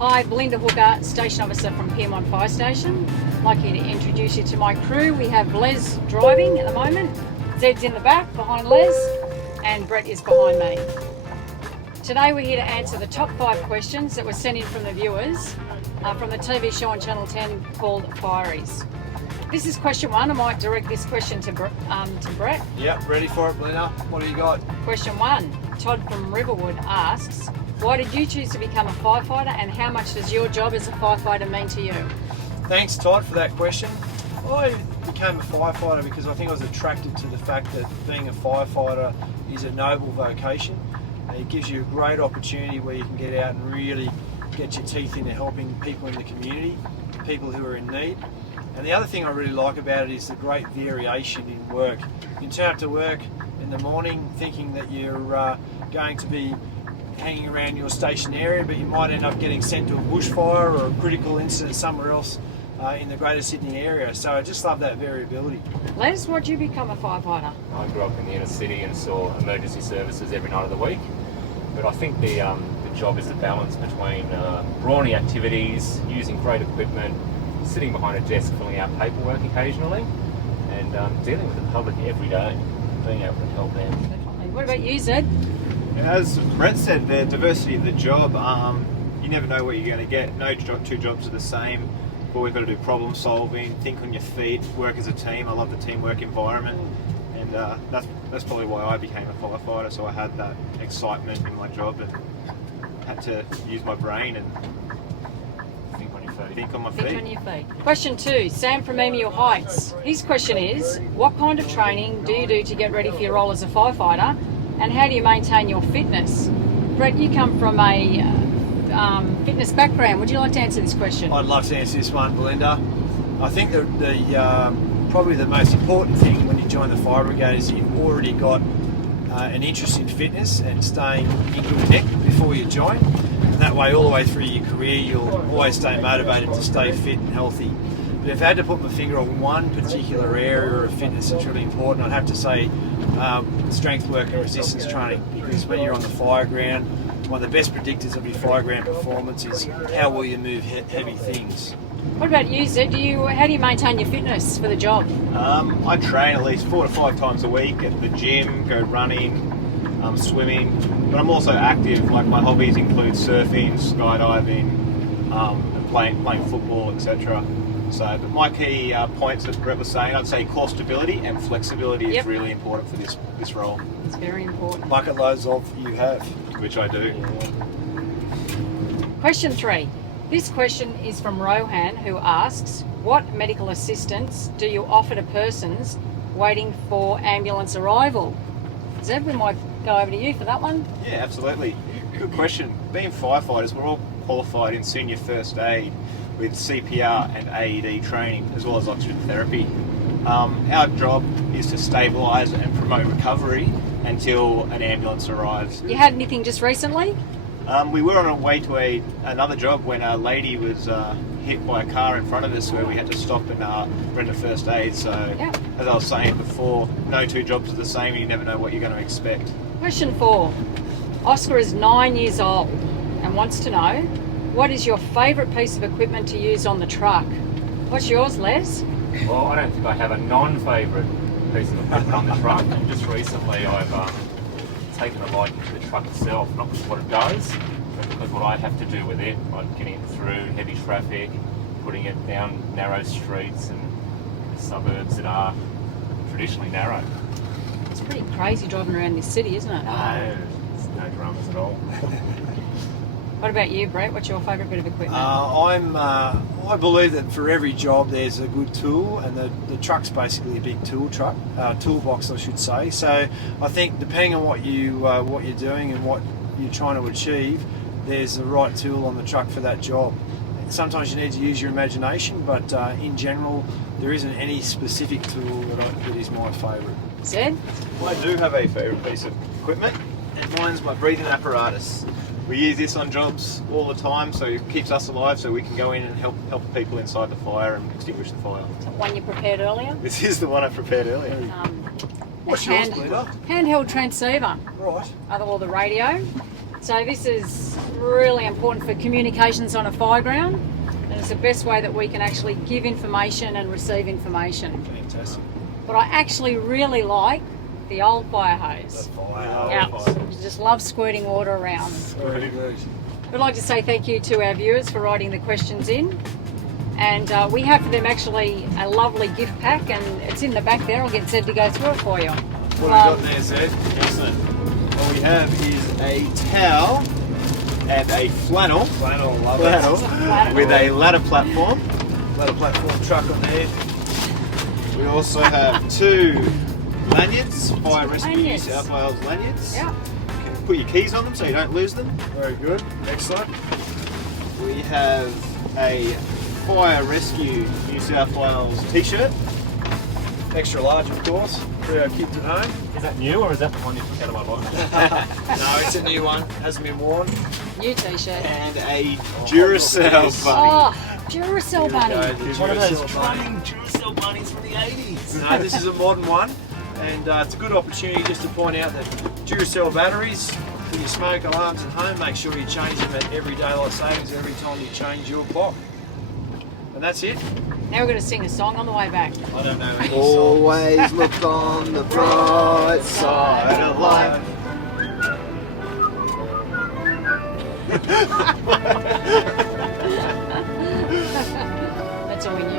Hi, Belinda Hooker, Station Officer from Pyrmont Fire Station. I'd like you to introduce you to my crew. We have Les driving at the moment, Zed's in the back behind Les, and Brett is behind me. Today we're here to answer the top 5 questions that were sent in from the viewers from the TV show on Channel 10 called Firies. This is question 1. I might direct this question to Brett. Yep, ready for it, Belinda. What do you got? Question 1. Todd from Riverwood asks, why did you choose to become a firefighter and how much does your job as a firefighter mean to you? Thanks, Todd, for that question. I became a firefighter because I think I was attracted to the fact that being a firefighter is a noble vocation. It gives you a great opportunity where you can get out and really get your teeth into helping people in the community, people who are in need. And the other thing I really like about it is the great variation in work. You can turn up to work in the morning thinking that you're going to be hanging around your station area, but you might end up getting sent to a bushfire or a critical incident somewhere else in the Greater Sydney area. So I just love that variability. Les, why'd you become a firefighter? I grew up in the inner city and saw emergency services every night of the week. But I think the job is the balance between brawny activities, using great equipment, sitting behind a desk filling out paperwork occasionally, and dealing with the public every day, being able to help them. Definitely. What about you, Zed? As Brett said, the diversity of the job, you never know what you're going to get. No two jobs are the same. But we've got to do problem solving, think on your feet, work as a team. I love the teamwork environment, and that's probably why I became a firefighter. So I had that excitement in my job and had to use my brain and think on your feet. Think on my feet. Think on your feet. Question 2, Sam from Emu Heights. His question is, what kind of training do you do to get ready for your role as a firefighter? And how do you maintain your fitness? Brett, you come from a fitness background. Would you like to answer this question? I'd love to answer this one, Belinda. I think the probably the most important thing when you join the fire brigade is you've already got an interest in fitness and staying in good nick before you join. And that way, all the way through your career, you'll always stay motivated to stay fit and healthy. But if I had to put my finger on one particular area of fitness that's really important, I'd have to say strength work and resistance training, because when you're on the fire ground, one of the best predictors of your fire ground performance is how well you move heavy things. What about you, Zed? How do you maintain your fitness for the job? I train at least 4 to 5 times a week at the gym, go running, swimming, but I'm also active. Like my hobbies include surfing, skydiving, and playing football, etc. So, but my key points, as Brett was saying, I'd say core stability and flexibility is really important for this role. It's very important. Bucket loads of you have. Which I do. Question 3. This question is from Rohan, who asks, what medical assistance do you offer to persons waiting for ambulance arrival? Zed, we might go over to you for that one. Yeah, absolutely. Good question. Being firefighters, we're all qualified in senior first aid with CPR and AED training, as well as oxygen therapy. Our job is to stabilise and promote recovery until an ambulance arrives. You had anything just recently? We were on our way to another job when a lady was hit by a car in front of us, where we had to stop and render first aid. So, as I was saying before, no two jobs are the same, and you never know what you're going to expect. Question 4. Oscar is 9 years old and wants to know, what is your favourite piece of equipment to use on the truck? What's yours, Les? Well, I don't think I have a non-favourite piece of equipment on the truck. Just recently I've taken a liking to the truck itself, not because of what it does, but because what I have to do with it, like getting it through heavy traffic, putting it down narrow streets and the suburbs that are traditionally narrow. It's pretty crazy driving around this city, isn't it? No, there's no dramas at all. What about you, Brett? What's your favourite bit of equipment? I believe that for every job there's a good tool, and the truck's basically a big toolbox, I should say. So I think depending on what you're doing and what you're trying to achieve, there's the right tool on the truck for that job. Sometimes you need to use your imagination, but in general, there isn't any specific tool that is my favourite. Zed? I do have a favourite piece of equipment, and mine's my breathing apparatus. We use this on jobs all the time, so it keeps us alive, so we can go in and help people inside the fire and extinguish the fire. Is that one you prepared earlier? This is the one I prepared earlier. What's yours, Belinda? Handheld transceiver. Right. Or the radio. So this is really important for communications on a fire ground, and it's the best way that we can actually give information and receive information. Fantastic. But I actually really like the old fire hose. Yeah, Firefighters. just love squirting water around. Very good. We'd like to say thank you to our viewers for writing the questions in. And we have for them actually a lovely gift pack, and it's in the back there. I'll get Zed to go through it for you. What have we got there, Zed? Excellent. What we have is a towel and a flannel, Flannel, love Flannel. with a ladder platform. it. Ladder platform truck on there. We also have 2 lanyards, Fire Rescue New Lanyards. South Wales lanyards. Yeah. You can put your keys on them so you don't lose them. Very good. Excellent. We have a Fire Rescue New South Wales t-shirt. Extra large, of course, for our kids at home. Is that new or is that the one you took out of my box? No, it's a new one. Hasn't been worn. New t-shirt. And a look Duracell at this. bunny. Oh, Duracell bunny. It's One of those Duracell bunny. running Duracell bunnies from the 80s. No, this is a modern one, and it's a good opportunity just to point out that Duracell batteries for your smoke alarms at home, make sure you change them at every daylight savings every time you change your clock. And that's it. Now we're going to sing a song on the way back. I don't know any Always look on the bright side of life. That's all we knew.